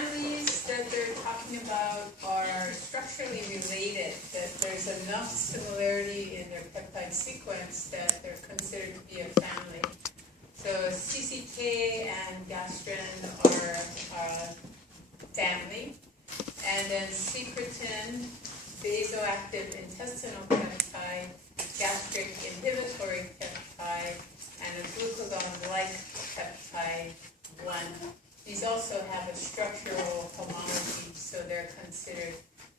families that they're talking about are structurally related, that there's enough similarity in their peptide sequence that they're considered to be a family. So CCK and gastrin are a family, and then secretin, vasoactive intestinal peptide, gastric inhibitory peptide, and a glucagon-like peptide 1. These also have a structural homology, so they're considered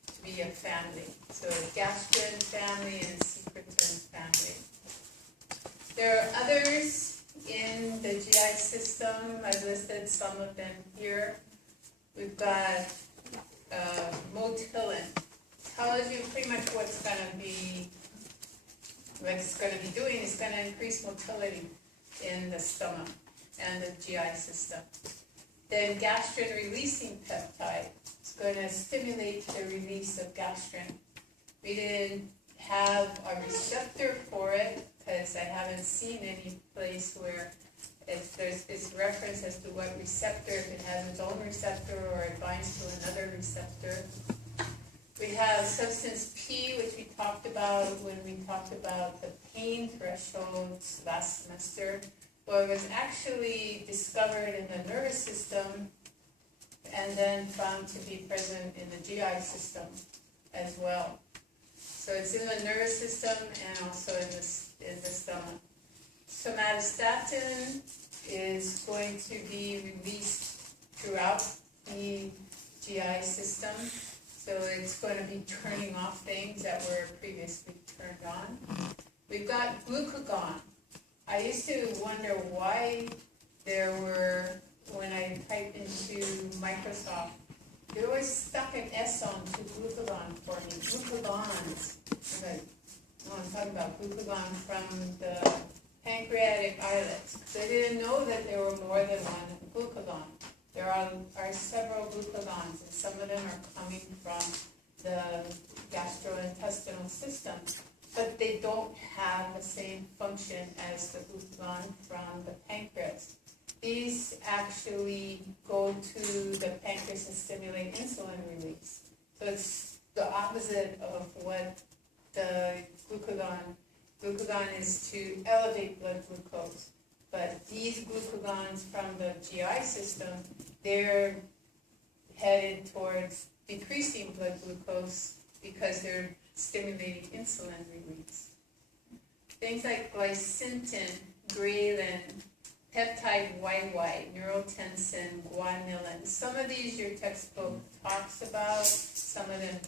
to be a family. So gastrin family and secretin family. There are others in the GI system. I've listed some of them here. We've got motilin. Tells you pretty much what's going to be doing. It's going to increase motility in the stomach and the GI system. Then gastrin-releasing peptide is going to stimulate the release of gastrin. We didn't have a receptor for it because I haven't seen any place where there's this reference as to what receptor, if it has its own receptor or it binds to another receptor. We have substance P, which we talked about when we talked about the pain thresholds last semester. Well, it was actually discovered in the nervous system and then found to be present in the GI system as well. So it's in the nervous system and also in the stomach. Somatostatin is going to be released throughout the GI system. So it's going to be turning off things that were previously turned on. We've got glucagon. I used to wonder why there were, when I typed into Microsoft, they always stuck an S on to glucagon for me. Glucagons. I'm talking about glucagon from the pancreatic islets. So I didn't know that there were more than one glucagon. There are several glucagons, and some of them are coming from the gastrointestinal system, but they don't have the same function as the glucagon from the pancreas. These actually go to the pancreas and stimulate insulin release. So it's the opposite of what the glucagon is to elevate blood glucose. But these glucagons from the GI system, they're headed towards decreasing blood glucose because they're stimulating insulin release. Things like glycintin, ghrelin, peptide YY, neurotensin, guanylin. Some of these your textbook talks about, some of them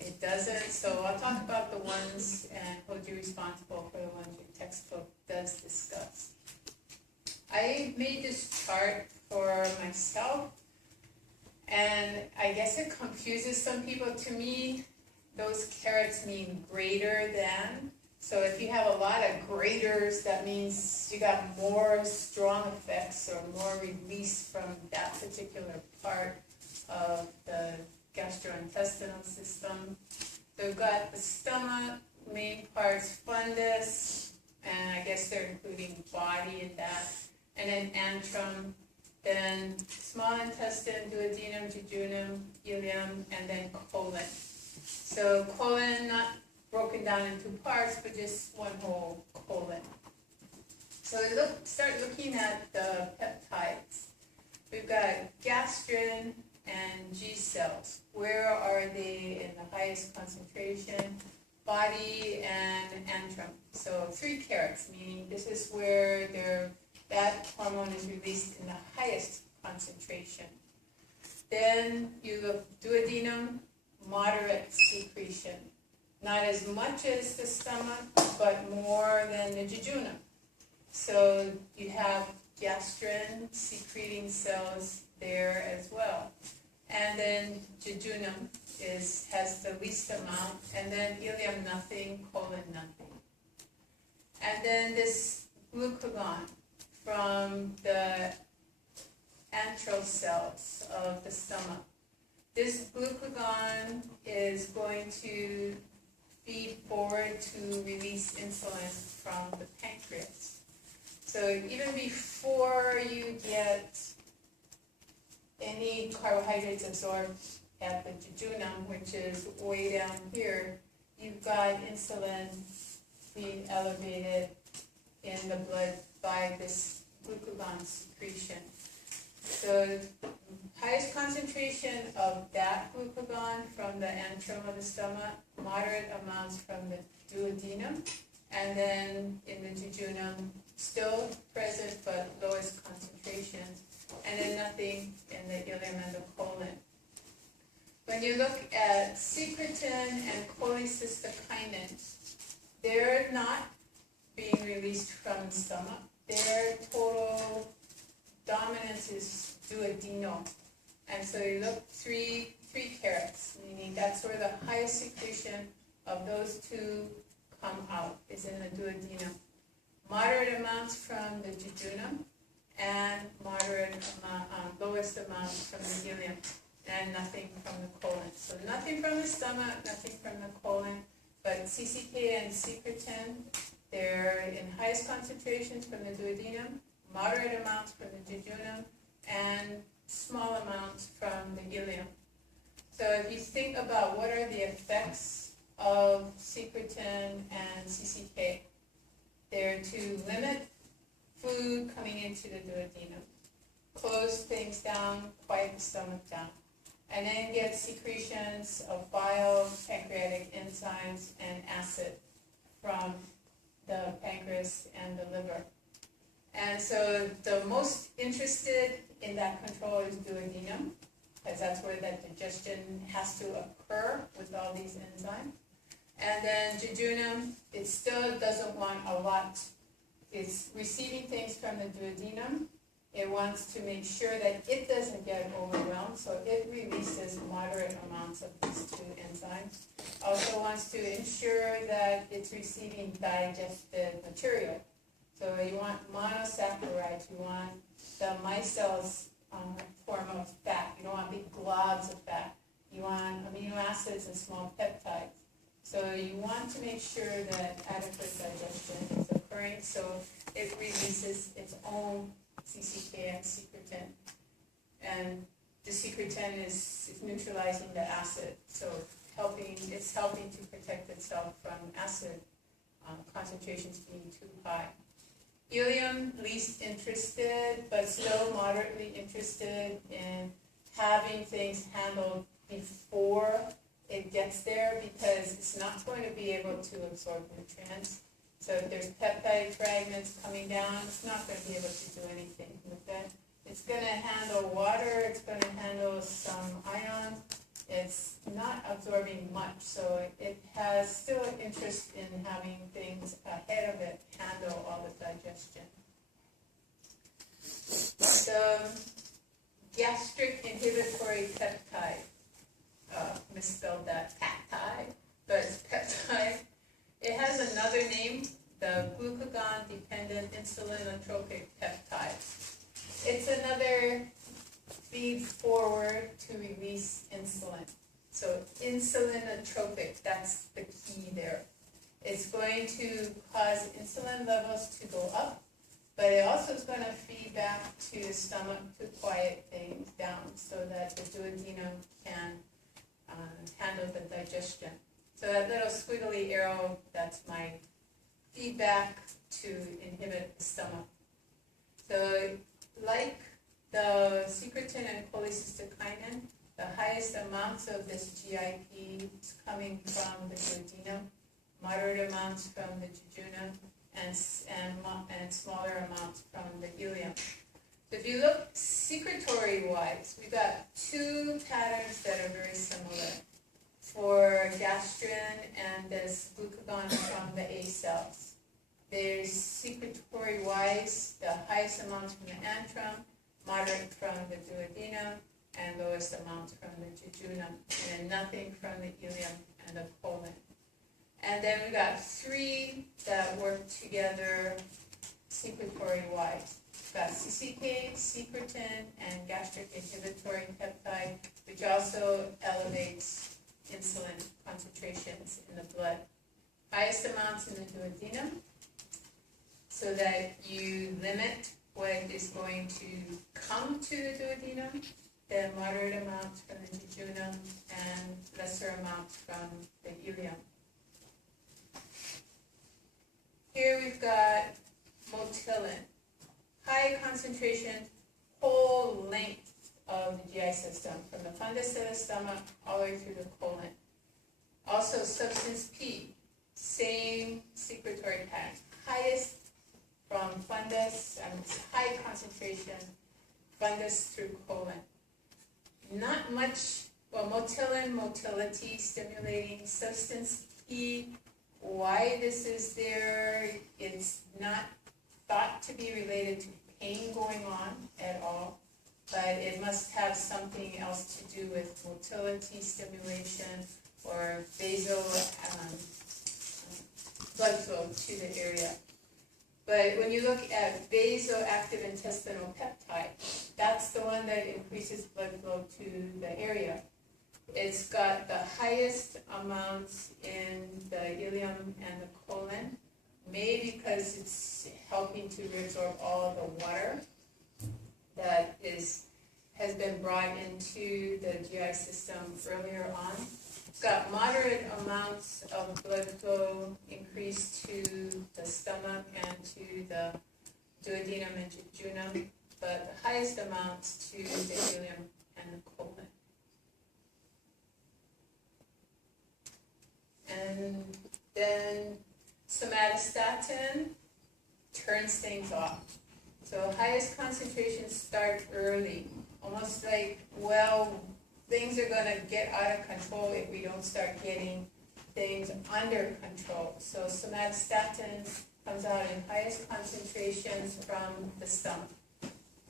it doesn't. So I'll talk about the ones and hold you responsible for the ones your textbook does discuss. I made this chart for myself, and I guess it confuses some people. To me, those carets mean greater than. So if you have a lot of graters, that means you got more strong effects or more release from that particular part of the gastrointestinal system. So we've got the stomach, main parts, fundus, and I guess they're including body in that, and then antrum, then small intestine, duodenum, jejunum, ileum, and then colon. So colon, not broken down into parts, but just one whole colon. So we start looking at the peptides. We've got gastrin and G cells. Where are they in the highest concentration? Body and antrum. So 3 carats, meaning this is where that hormone is released in the highest concentration. Then you look duodenum, moderate secretion. Not as much as the stomach, but more than the jejunum. So you have gastrin secreting cells there as well. And then jejunum has the least amount, and then ileum nothing, colon nothing. And then this glucagon from the antral cells of the stomach. This glucagon is going to feed forward to release insulin from the pancreas. So even before you get any carbohydrates absorbed at the jejunum, which is way down here, you've got insulin being elevated in the blood by this glucagon secretion. So highest concentration of that glucagon from the antrum of the stomach, moderate amounts from the duodenum, and then in the jejunum, still present but lowest concentrations, and then nothing in the ileum and the colon. When you look at secretin and cholecystokinin, they're not being released from the stomach. Their total dominance is duodenal. And so you look three carats, meaning that's where the highest secretion of those two come out, is in the duodenum. Moderate amounts from the jejunum, and lowest amounts from the ileum, and nothing from the colon. So nothing from the stomach, nothing from the colon, but CCK and secretin, they're in highest concentrations from the duodenum, moderate amounts from the jejunum, and small amounts from the ileum. So if you think about what are the effects of secretin and CCK, they're to limit food coming into the duodenum, close things down, quiet the stomach down, and then get secretions of bile, pancreatic enzymes, and acid from the pancreas and the liver. And so the most interested in that control is duodenum, because that's where that digestion has to occur with all these enzymes. And then jejunum, it still doesn't want a lot. It's receiving things from the duodenum. It wants to make sure that it doesn't get overwhelmed, so it releases moderate amounts of these two enzymes. Also wants to ensure that it's receiving digested material. So you want monosaccharides, you want the micelles form of fat. You don't want big globs of fat. You want amino acids and small peptides. So you want to make sure that adequate digestion is occurring, so it releases its own CCK and secretin. And the secretin is neutralizing the acid, so it's helping to protect itself from acid concentrations being too high. Ileum, least interested, but still moderately interested in having things handled before it gets there, because it's not going to be able to absorb nutrients. So if there's peptide fragments coming down, it's not going to be able to do anything with it. It's going to handle water, it's going to handle some ions. It's not absorbing much, so it has still an interest in having things ahead of it handle all the digestion. The gastric inhibitory peptide, misspelled that, peptide, but it's peptide. It has another name, the glucagon-dependent insulinotropic peptide. It's another feed forward to release insulin. So insulinotropic, that's the key there. It's going to cause insulin levels to go up, but it also is going to feed back to the stomach to quiet things down so that the duodenum can handle the digestion. So that little squiggly arrow, that's my feedback to inhibit the stomach. So like the secretin and cholecystokinin, the highest amounts of this GIP is coming from the duodenum, moderate amounts from the jejunum, and smaller amounts from the ileum. So if you look secretory-wise, we've got two patterns that are very similar for gastrin and this glucagon from the A cells. There's secretory-wise, the highest amounts from the antrum, moderate from the duodenum, and lowest amounts from the jejunum, and nothing from the ileum and the colon. And then we got three that work together secretory-wise. We've got CCK, secretin, and gastric inhibitory peptide, which also elevates insulin concentrations in the blood. Highest amounts in the duodenum, so that you limit what is going to come to the duodenum, then moderate amounts from the jejunum, and lesser amounts from the ileum. Here we've got motilin, high concentration, whole length of the GI system, from the fundus of the stomach all the way through the colon. Also substance P, same secretory pattern, highest from fundus, and high concentration, fundus through colon. Not much, well, motilin, motility stimulating, substance P, why this is there, it's not thought to be related to pain going on at all, but it must have something else to do with motility stimulation or basal blood flow to the area. But when you look at vasoactive intestinal peptide, that's the one that increases blood flow to the area. It's got the highest amounts in the ileum and the colon, maybe because it's helping to reabsorb all the water that has been brought into the GI system earlier on. It's got moderate amounts of blood flow increase to the stomach and to the duodenum and jejunum, but the highest amounts to the ileum and the colon. And then somatostatin turns things off. So highest concentrations start early, almost like, well, things are going to get out of control if we don't start getting things under control. So somatostatin comes out in highest concentrations from the stomach.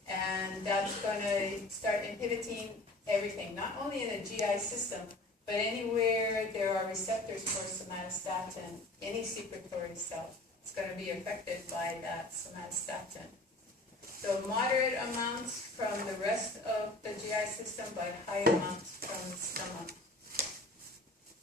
And that's going to start inhibiting everything, not only in the GI system, but anywhere there are receptors for somatostatin, any secretory cell, it's going to be affected by that somatostatin. So moderate amounts from the rest of the GI system, but high amounts from the stomach.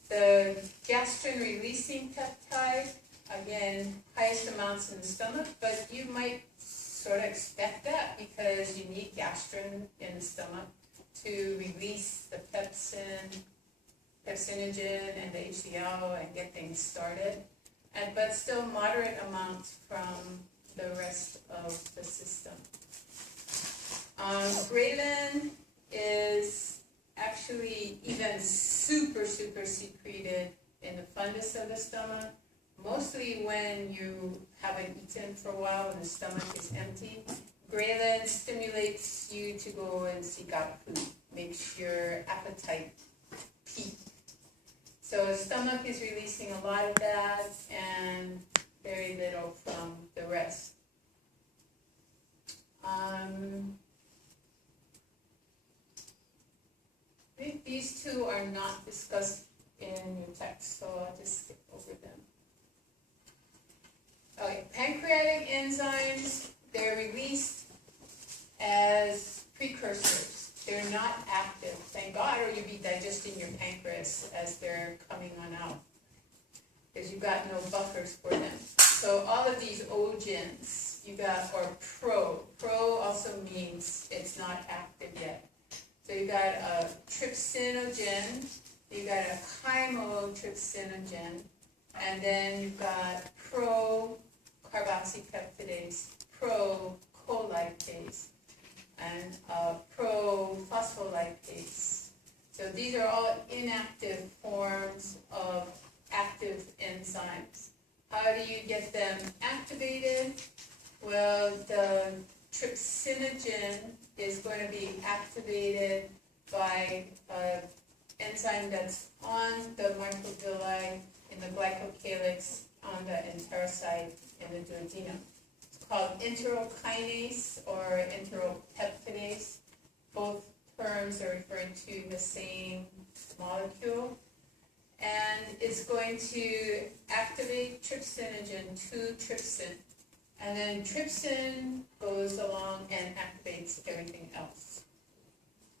The gastrin-releasing peptide, again, highest amounts in the stomach, but you might sort of expect that because you need gastrin in the stomach to release the pepsinogen and the HCl and get things started. But still moderate amounts from the rest of the system. Ghrelin is actually even super secreted in the fundus of the stomach, mostly when you haven't eaten for a while and the stomach is empty. Ghrelin stimulates you to go and seek out food, makes your appetite peak. So the stomach is releasing a lot of that and very little from the rest. I think these two are not discussed in your text, so I'll just skip over them. Okay, pancreatic enzymes, they're released as precursors. They're not active, thank God, or you'd be digesting your pancreas as they're coming on out, because you've got no buffers for them. So all of these ogens, you got, or pro also means it's not active yet. So you got a trypsinogen, you got a chymotrypsinogen, and then you've got pro-carboxypeptidase, pro-colipase, and pro-phospholipase. So these are all inactive forms of active enzymes. How do you get them activated? Well, the trypsinogen is going to be activated by an enzyme that's on the microvilli in the glycocalyx on the enterocyte in the duodenum. It's called enterokinase or enteropeptidase. Both terms are referring to the same molecule. And it's going to activate trypsinogen to trypsin. And then trypsin goes along and activates everything else.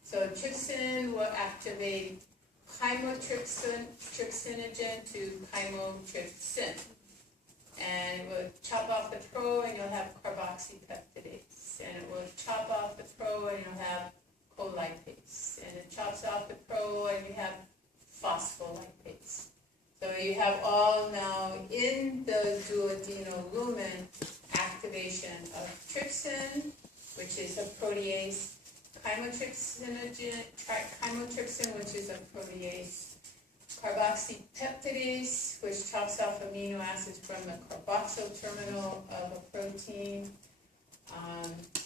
So trypsin will activate chymotrypsinogen to chymotrypsin. And it will chop off the pro and you'll have carboxypeptidase. And it will chop off the pro and you'll have colipase. and you have phospholipase. So you have all now in the duodenolumen activation of trypsin, which is a protease, chymotrypsin, which is a protease, carboxypeptidase, which chops off amino acids from the carboxyl terminal of a protein.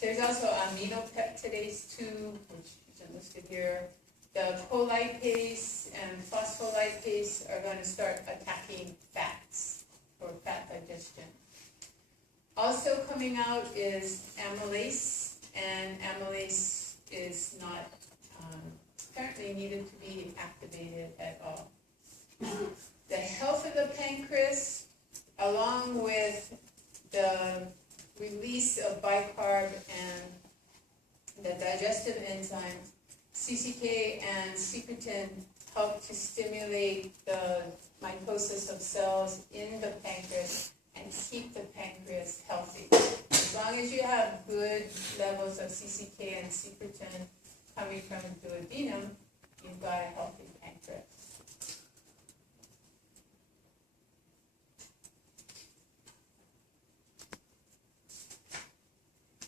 There's also aminopeptidase 2, which isn't listed here. The colipase and phospholipase are going to start attacking fats for fat digestion. Also coming out is amylase, and amylase is not apparently needed to be activated at all. The health of the pancreas, along with the release of bicarb and the digestive enzymes, CCK and secretin help to stimulate the mitosis of cells in the pancreas and keep the pancreas healthy. As long as you have good levels of CCK and secretin coming from the duodenum, you've got a healthy pancreas.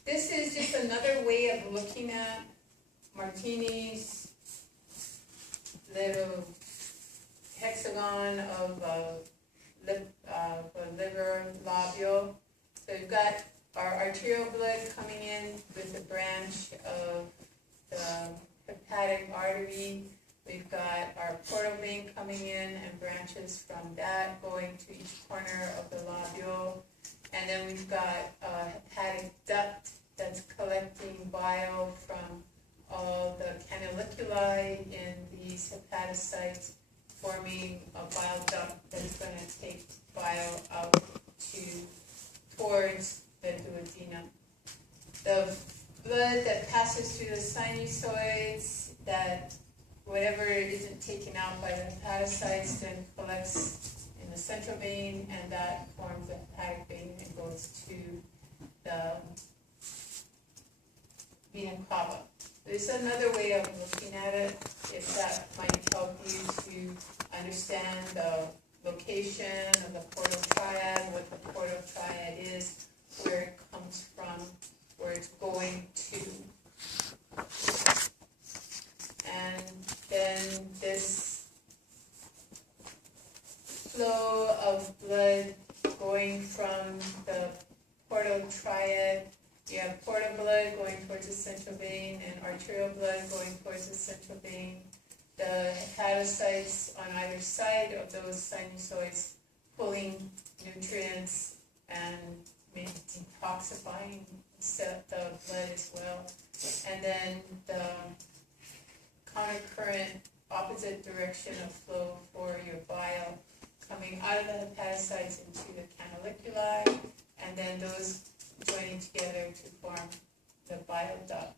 This is just another way of looking at Martini's little hexagon of liver lobule. So you've got our arterial blood coming in with the branch of the hepatic artery. We've got our portal vein coming in and branches from that going to each corner of the lobule. And then we've got a hepatic duct that's collecting bile from all the canaliculi in these hepatocytes, forming a bile duct that's going to take bile out towards the duodenum. The blood that passes through the sinusoids, that whatever isn't taken out by the hepatocytes then collects in the central vein, and that forms the hepatic vein and goes to the vena cava. There's another way of looking at it, if that might help you to understand the location of the portal triad, what the portal triad is, where it comes from, where it's going to. And then this flow of blood going from the portal triad. You have portal blood going towards the central vein and arterial blood going towards the central vein. The hepatocytes on either side of those sinusoids pulling nutrients and maybe detoxifying the blood as well. And then the countercurrent opposite direction of flow for your bile coming out of the hepatocytes into the canaliculi, and then those joining together to form the bile duct.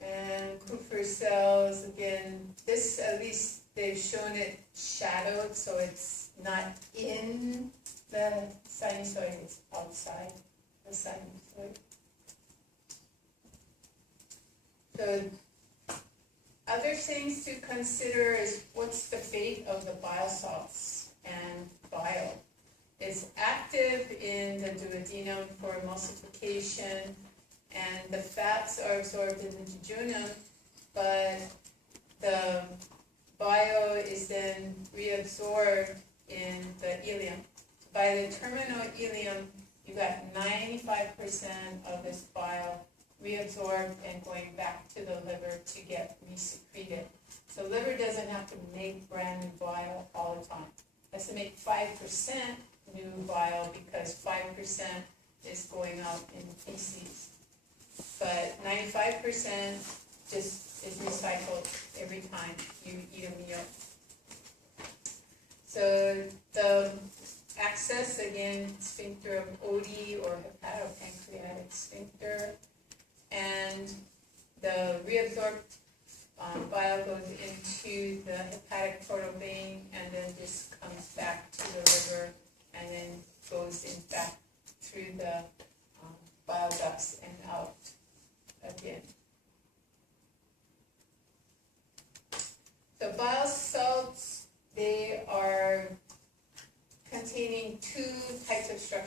And Kupffer cells, again, this at least they've shown it shadowed, so it's not in the sinusoid, it's outside the sinusoid. So other things to consider is what's the fate of the bile salts and bile. It's active in the duodenum for emulsification, and the fats are absorbed in the jejunum, but the bile is then reabsorbed in the ileum. By the terminal ileum, you got 95% of this bile reabsorbed and going back to the liver to get resecreted. So liver doesn't have to make brand new bile all the time. It has to make 5% new bile because 5% is going out in feces. But 95% just is recycled every time you eat a meal. So the access, again, sphincter of Oddi or hepatopancreatic sphincter, and the reabsorbed bile goes into the hepatic portal vein and then just comes back to the liver and then goes in back through the bile ducts and out again.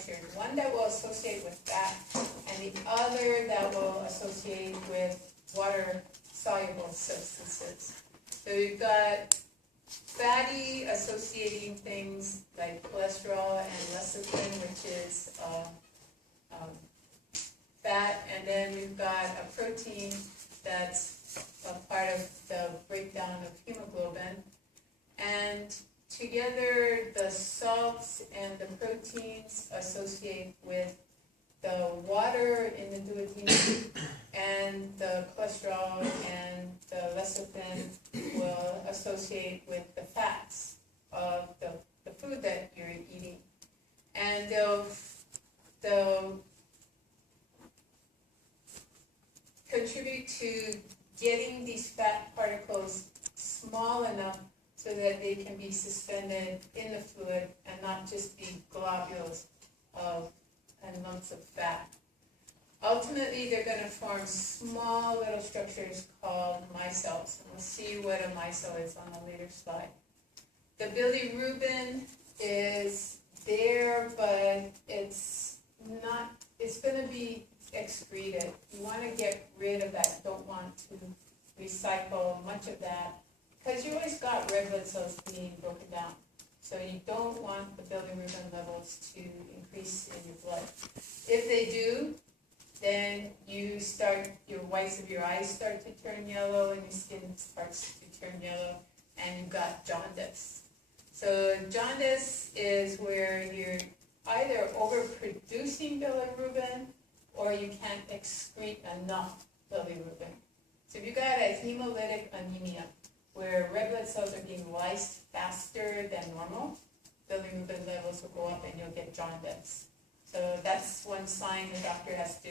structures. One that will associate with fat, and the other that will associate with water-soluble substances. So we've got fatty associating things like cholesterol and lecithin, which is fat, and then we've got a protein that's a part of the breakdown of hemoglobin. And together, the salts and the proteins associate with the water in the duodenum, and the cholesterol and the lecithin will associate with the fats of the food that you're eating. And they'll contribute to getting these fat particles small enough so that they can be suspended in the fluid and not just be globules and lumps of fat. Ultimately, they're going to form small little structures called micelles. And we'll see what a micelle is on a later slide. The bilirubin is there, but it's going to be excreted. You want to get rid of that. You don't want to recycle much of that, because you always got red blood cells being broken down. So you don't want the bilirubin levels to increase in your blood. If they do, then your whites of your eyes start to turn yellow, and your skin starts to turn yellow, and you've got jaundice. So jaundice is where you're either overproducing bilirubin or you can't excrete enough bilirubin. So if you've got a hemolytic anemia, where red blood cells are being lysed faster than normal, bilirubin levels will go up and you'll get jaundice. So that's one sign the doctor has to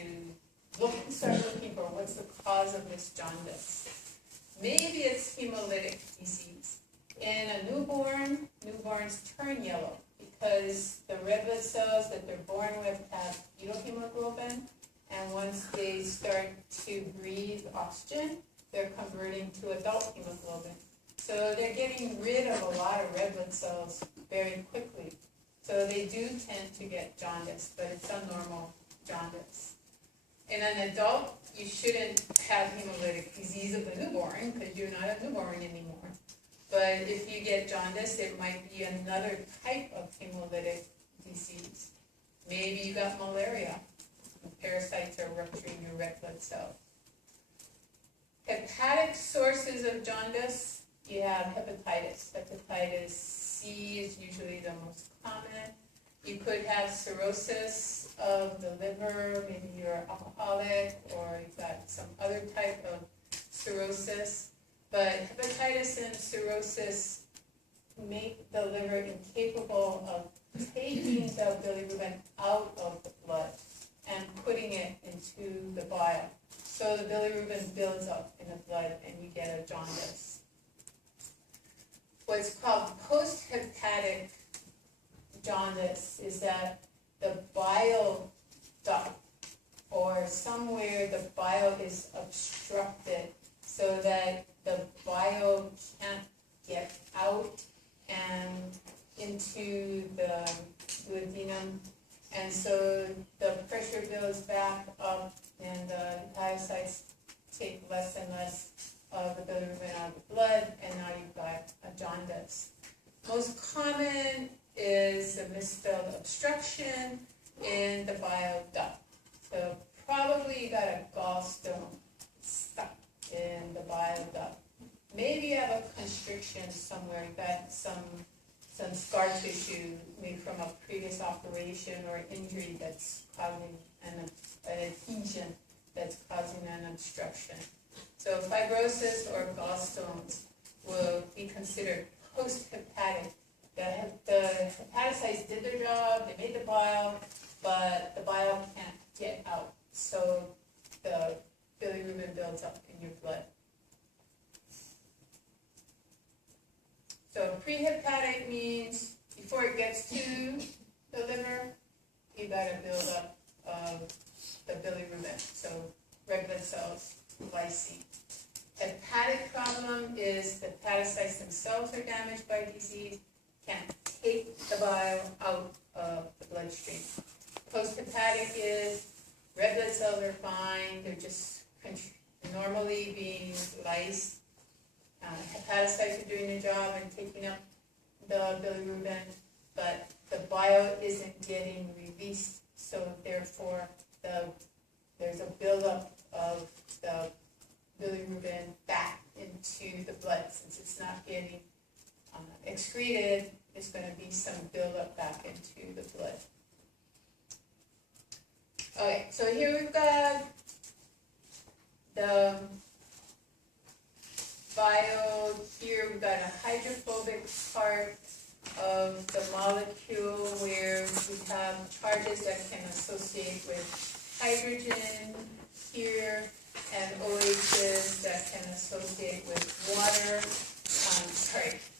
start looking for what's the cause of this jaundice. Maybe it's hemolytic disease. In a newborn, newborns turn yellow because the red blood cells that they're born with have fetal hemoglobin, and once they start to breathe oxygen, they're converting to adult hemoglobin. So they're getting rid of a lot of red blood cells very quickly. So they do tend to get jaundice, but it's a normal jaundice. In an adult, you shouldn't have hemolytic disease of the newborn because you're not a newborn anymore. But if you get jaundice, it might be another type of hemolytic disease. Maybe you got malaria. Parasites are rupturing your red blood cells. Hepatic sources of jaundice, you have hepatitis. Hepatitis C is usually the most common. You could have cirrhosis of the liver, maybe you're alcoholic, or you've got some other type of cirrhosis. But hepatitis and cirrhosis make the liver incapable of taking the bilirubin out of the blood and putting it into the bile. So the bilirubin builds up in the blood and you get a jaundice. What's called post-hepatic jaundice is that the bile duct, or somewhere the bile is obstructed so that the bile can't get out and into the duodenum, and so the pressure builds back up and the hepatocytes take less and less of the bilirubin out of the blood, and now you've got a jaundice. Most common is a misspelled obstruction in the bile duct. So probably you got a gallstone stuck in the bile duct. Maybe you have a constriction somewhere. You got some scar tissue, maybe from a previous operation or injury that's causing an adhesion that's causing an obstruction. So fibrosis or gallstones will be considered post-hepatic. The hepatocytes did their job, they made the bile, but the bile can't get out. So the bilirubin builds up in your blood. So prehepatic means before it gets to the liver, you got to build up the bilirubin, so red blood cells, lysine. Hepatic problem is the hepatocytes themselves are damaged by disease, can't take the bile out of the bloodstream. Post-hepatic is, red blood cells are fine, they're just normally being lysed. Hepatocytes are doing their job and taking up the bilirubin, but the bile isn't getting released, so therefore there's a buildup of the bilirubin back into the blood. Since it's not getting excreted, there's going to be some buildup back into the blood. Okay, so here we've got the bile. Here we've got a hydrophobic part of the molecule where we have charges that can associate with hydrogen here, and OHs that can associate with water.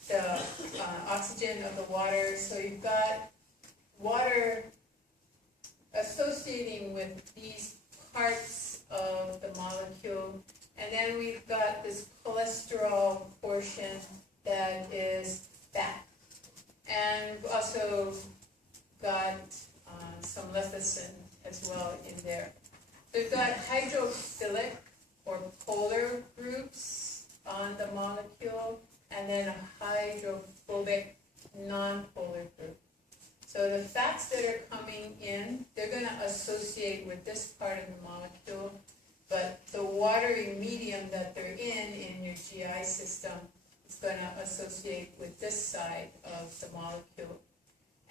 The oxygen of the water. So you've got water associating with these parts of the molecule, and then we've got this cholesterol portion that is fat, and we've also got some lecithin as well in there. So we've got hydrophilic or polar groups on the molecule, and then a hydrophobic non-polar group. So the fats that are coming in, they're going to associate with this part of the molecule, but the watery medium that they're in your GI system is going to associate with this side of the molecule.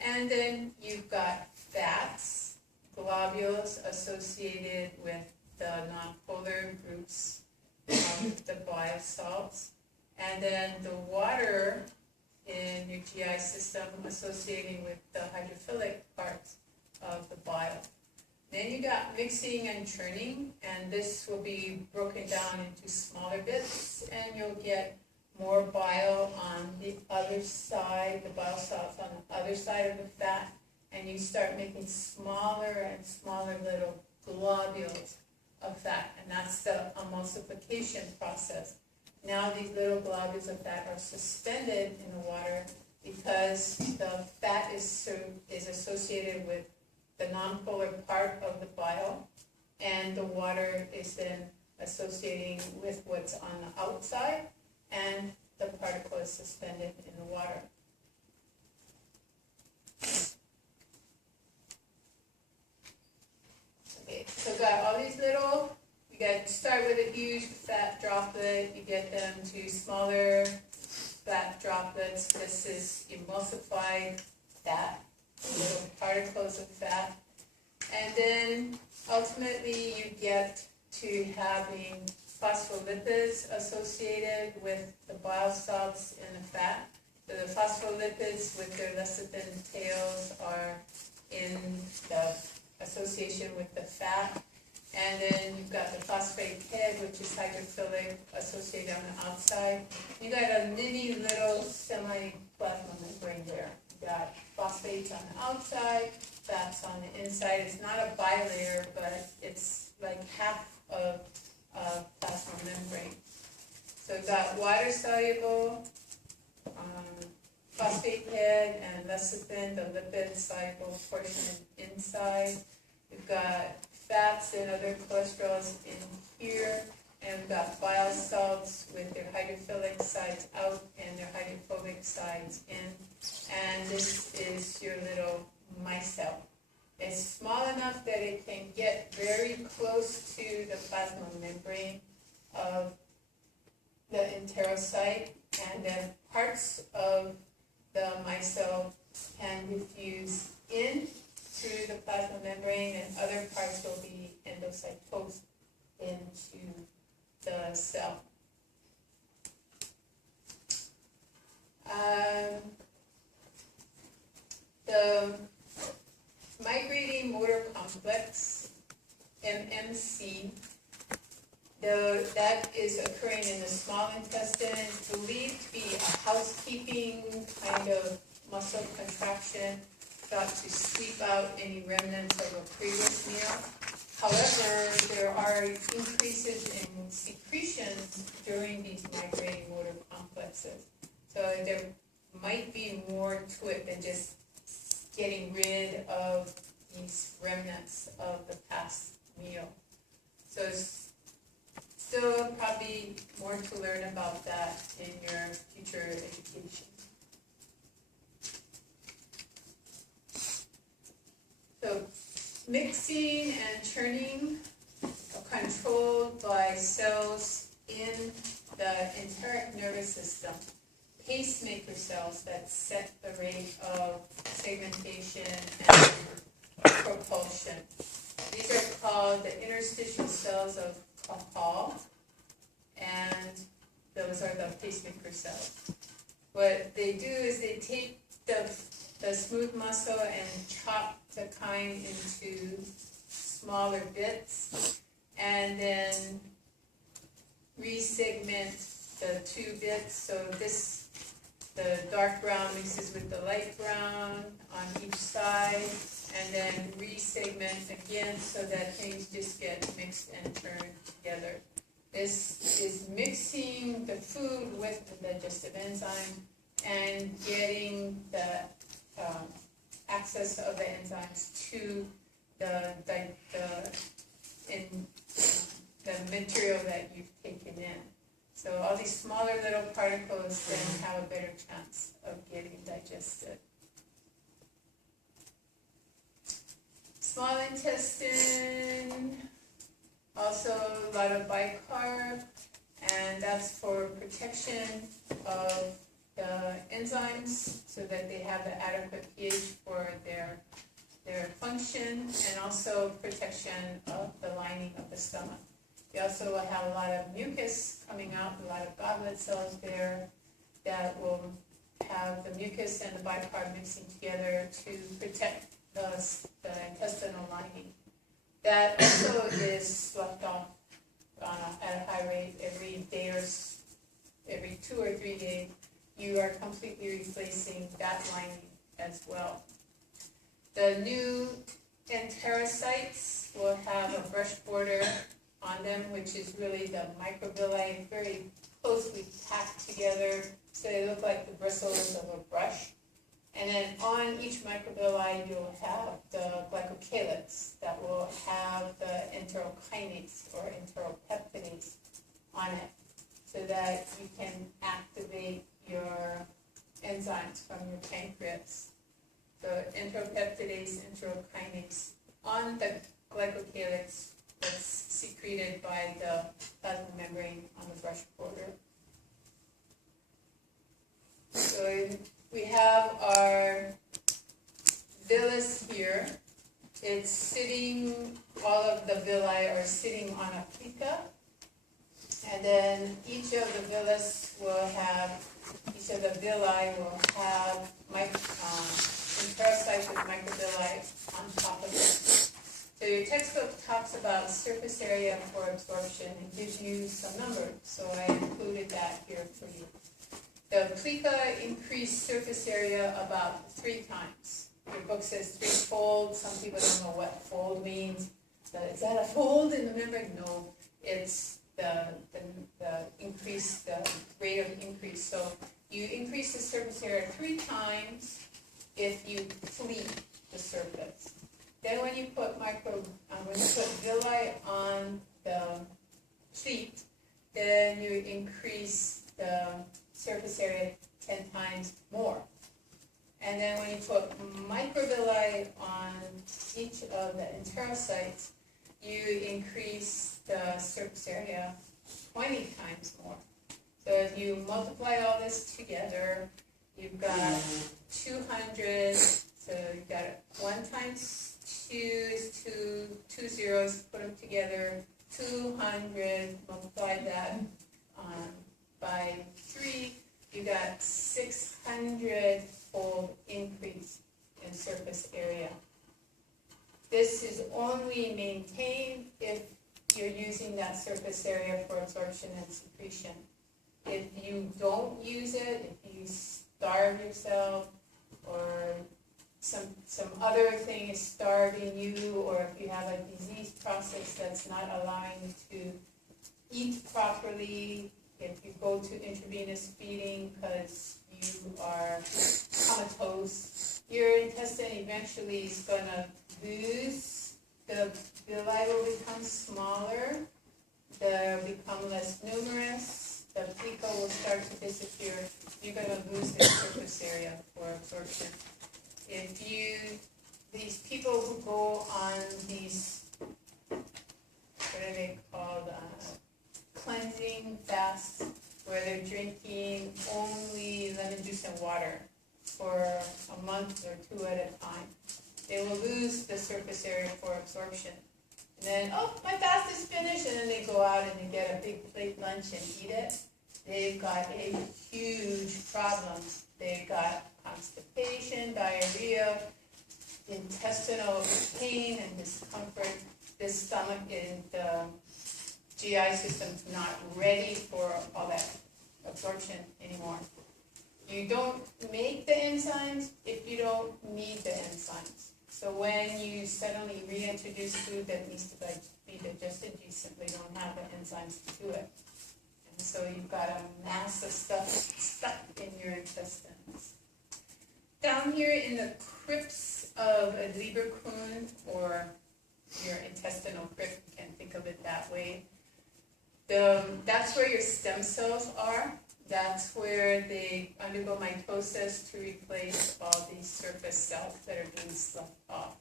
And then you've got fats, globules associated with the non-polar groups of the bile salts. And then the water in your GI system associating with the hydrophilic parts of the bile. Then you got mixing and churning, and this will be broken down into smaller bits, and you'll get more bile on the other side, the bile salts on the other side of the fat, and you start making smaller and smaller little globules of fat, and that's the emulsification process. Now these little globules of fat are suspended in the water because the fat is associated with the non-polar part of the bile, and the water is then associating with what's on the outside, and the particle is suspended in the water. Okay, so we've got all these little, you got to start with a huge fat droplet, you get them to smaller fat droplets. This is emulsified fat, little particles of fat. And then ultimately you get to having phospholipids associated with the bile salts in the fat. So the phospholipids with their lecithin tails are in the association with the fat. And then you've got the phosphate head, which is hydrophilic, associated on the outside. You got a mini little semi-plasma membrane there. You got phosphates on the outside, fats on the inside. It's not a bilayer, but it's like half of a plasma membrane. So we've got water-soluble phosphate head and lecithin, the lipid-soluble portion inside. We've got fats and other cholesterols in here, and we've got bile salts with their hydrophilic sides out and their hydrophobic sides in. And this is your little micelle. It's small enough that it can get very close to the plasma membrane of the enterocyte, and then parts of the micelle can diffuse in through the plasma membrane, and other parts will be endocytosed into the cell. The migrating motor complex, MMC, that is occurring in the small intestine, is believed to be a housekeeping kind of muscle contraction, thought to sweep out any remnants of a previous meal. However, there are increases in secretions during these migrating motor complexes. So there might be more to it than just getting rid of these remnants of the past meal. So it's still probably more to learn about that in your future education. So mixing and churning are controlled by cells in the enteric nervous system, pacemaker cells that set the rate of segmentation and propulsion. These are called the interstitial cells of Cajal, and those are the pacemaker cells. What they do is they take the smooth muscle and chop the chyme into smaller bits, and then resegment the two bits. So the dark brown mixes with the light brown on each side, and then resegment again so that things just get mixed and turned together. This is mixing the food with the digestive enzyme and getting the access of the enzymes to the material that you've taken in. So all these smaller little particles then have a better chance of getting digested. Small intestine, also a lot of bicarb, and that's for protection of the enzymes so that they have the adequate pH for their function, and also protection of the lining of the stomach. You also will have a lot of mucus coming out, a lot of goblet cells there that will have the mucus and the bicarb mixing together to protect the intestinal lining. That also is sloughed off at a high rate every day or every 2 or 3 days. You are completely replacing that lining as well. The new enterocytes will have a brush border on them, which is really the microvilli, very closely packed together, so they look like the bristles of a brush. And then on each microvilli, you'll have the glycocalyx that will have the enterokinase or enteropeptidase on it, so that you can activate your enzymes from your pancreas. So enteropeptidase, enterokinase on the glycocalyx that's secreted by the plasma membrane on the brush border. So we have our villus here. It's sitting, all of the villi are sitting on a plica, and then each of the villi will have enterocytes with microvilli on top of it. So your textbook talks about surface area for absorption and gives you some numbers, so I included that here for you. The plica increased surface area about 3 times. Your book says 3-fold. Some people don't know what fold means. So is that a fold in the membrane? No, it's the increase, the rate of increase. So you increase the surface area 3 times if you pleat the surface. Then when you put villi on the pleat, then you increase the surface area 10 times more. And then when you put microvilli on each of the enterocytes, you increase the surface area 20 times more. So if you multiply all this together, you've got 200, so you've got 1 times 2 is 2 zeros, put them together, 200, multiply that by 3, you got 600-fold increase in surface area. This is only maintained if you're using that surface area for absorption and secretion. If you don't use it, if you starve yourself, or some other thing is starving you, or if you have a disease process that's not allowing you to eat properly, if you go to intravenous feeding because you are comatose, your intestine eventually is going to lose, the villi will become smaller, they'll become less numerous, the plica will start to disappear. You're going to lose the surface area for absorption. If you, these people who go on these, what are they called, cleansing fasts, where they're drinking only lemon juice and water for a month or two at a time, they will lose the surface area for absorption. And then, oh, my fast is finished, and then they go out and they get a big plate lunch and eat it. They've got a huge problem. They've got constipation, diarrhea, intestinal pain and discomfort. The stomach and the GI system's not ready for all that absorption anymore. You don't make the enzymes if you don't need the enzymes. So when you suddenly reintroduce food that needs to be digested, you simply don't have the enzymes to do it. And so you've got a mass of stuff stuck in your intestines. Down here in the crypts of a Leberkuhn, or your intestinal crypt, you can think of it that way, that's where your stem cells are. That's where they undergo mitosis to replace all these surface cells that are being sloughed off.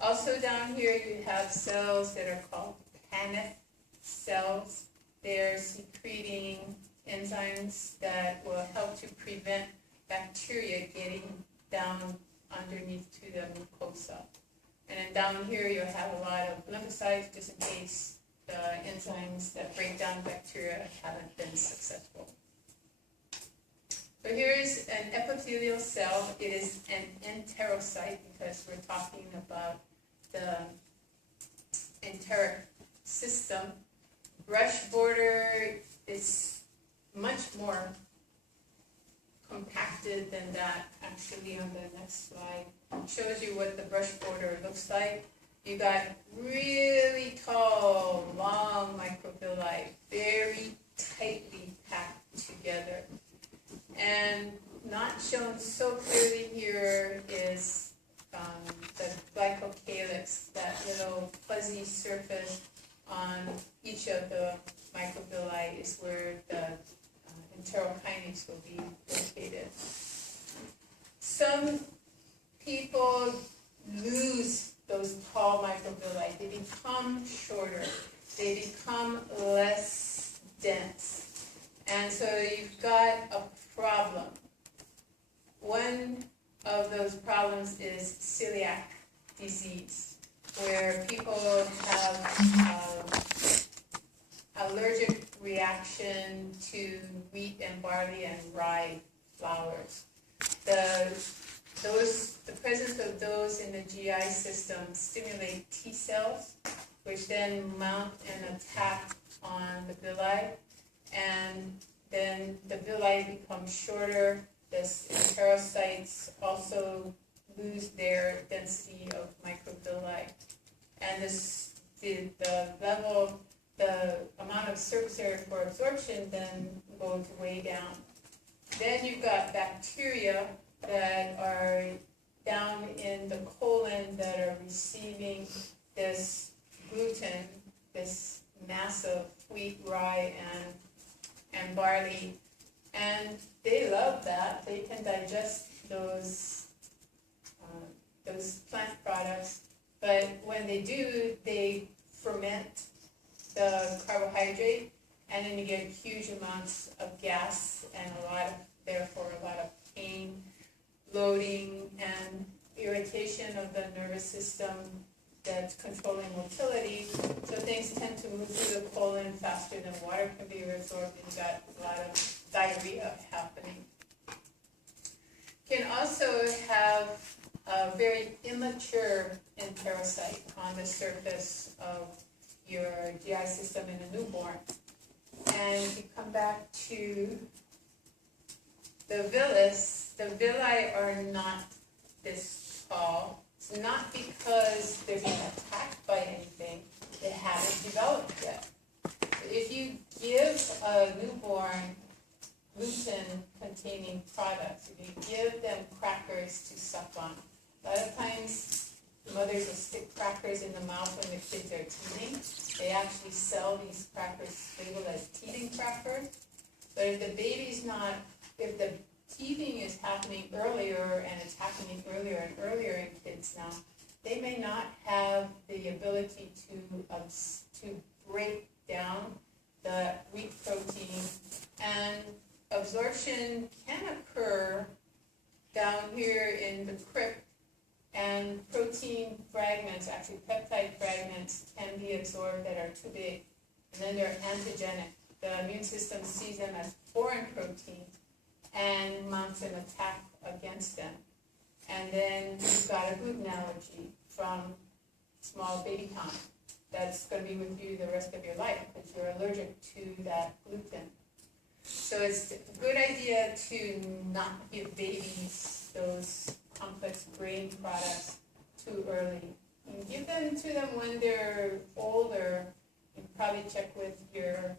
Also down here you have cells that are called Paneth cells. They're secreting enzymes that will help to prevent bacteria getting down underneath to the mucosa. And then down here you'll have a lot of lymphocytes, just in case the enzymes that break down bacteria haven't been successful. So here's an epithelial cell. It is an enterocyte because we're talking about the enteric system. Brush border is much more compacted than that. Actually, on the next slide, it shows you what the brush border looks like. You got really tall, long microvilli, very tightly packed together. And not shown so clearly here is the glycocalyx, that little fuzzy surface on each of the microvilli is where the enterokinase will be located. Some people lose those tall microvilli. They become shorter. They become less dense. And so you've got a problem. One of those problems is celiac disease, where people have allergic reaction to wheat and barley and rye flours. The presence of those in the GI system stimulate T cells, which then mount an attack on the villi, and then the villi become shorter. The enterocytes also lose their density of microvilli, and the amount of surface area for absorption then goes way down. Then you've got bacteria that are down in the colon that are receiving this gluten, this mass of wheat, rye, and barley, and they love that. They can digest those plant products, but when they do, they ferment the carbohydrate, and then you get huge amounts of gas and therefore a lot of pain, bloating, and irritation of the nervous system that's controlling motility. So things tend to move through the colon faster than water can be reabsorbed, and you got a lot of diarrhea happening. You can also have a very immature enterocyte on the surface of your GI system in a newborn. And if you come back to the villi are not this tall. It's not because they're being attacked by anything. They haven't developed yet. If you give a newborn gluten-containing products, if you give them crackers to suck on, a lot of times mothers will stick crackers in the mouth when the kids are teething. They actually sell these crackers labeled as teething crackers. But if the baby's not, if the teething is happening earlier, and it's happening earlier and earlier in kids now, they may not have the ability to break down the wheat protein, and absorption can occur down here in the crypt, and protein fragments, actually peptide fragments, can be absorbed that are too big, and then they're antigenic. The immune system sees them as foreign proteins and mounts an attack against them. And then you've got a gluten allergy from small baby time. That's going to be with you the rest of your life because you're allergic to that gluten. So it's a good idea to not give babies those complex grain products too early. You give them to them when they're older. You probably check with your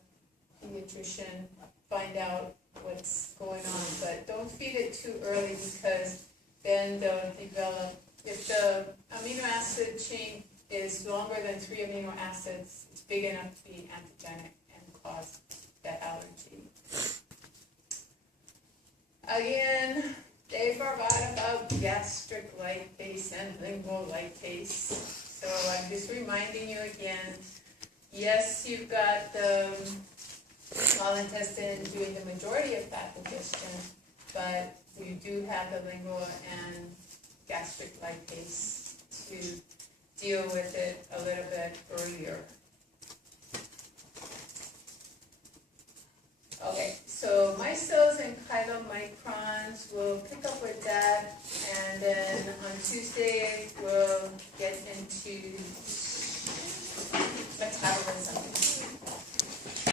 pediatrician, find out what's going on, but don't feed it too early because then they'll develop, if the amino acid chain is longer than 3 amino acids, it's big enough to be antigenic and cause that allergy. Again, they forgot about gastric lipase and lingual lipase. So I'm just reminding you again, yes, you've got the small intestine doing the majority of fat digestion, but you do have the lingual and gastric lipase to deal with it a little bit earlier. Okay, so micelles and chylomicrons, we'll pick up with that, and then on Tuesday we'll get into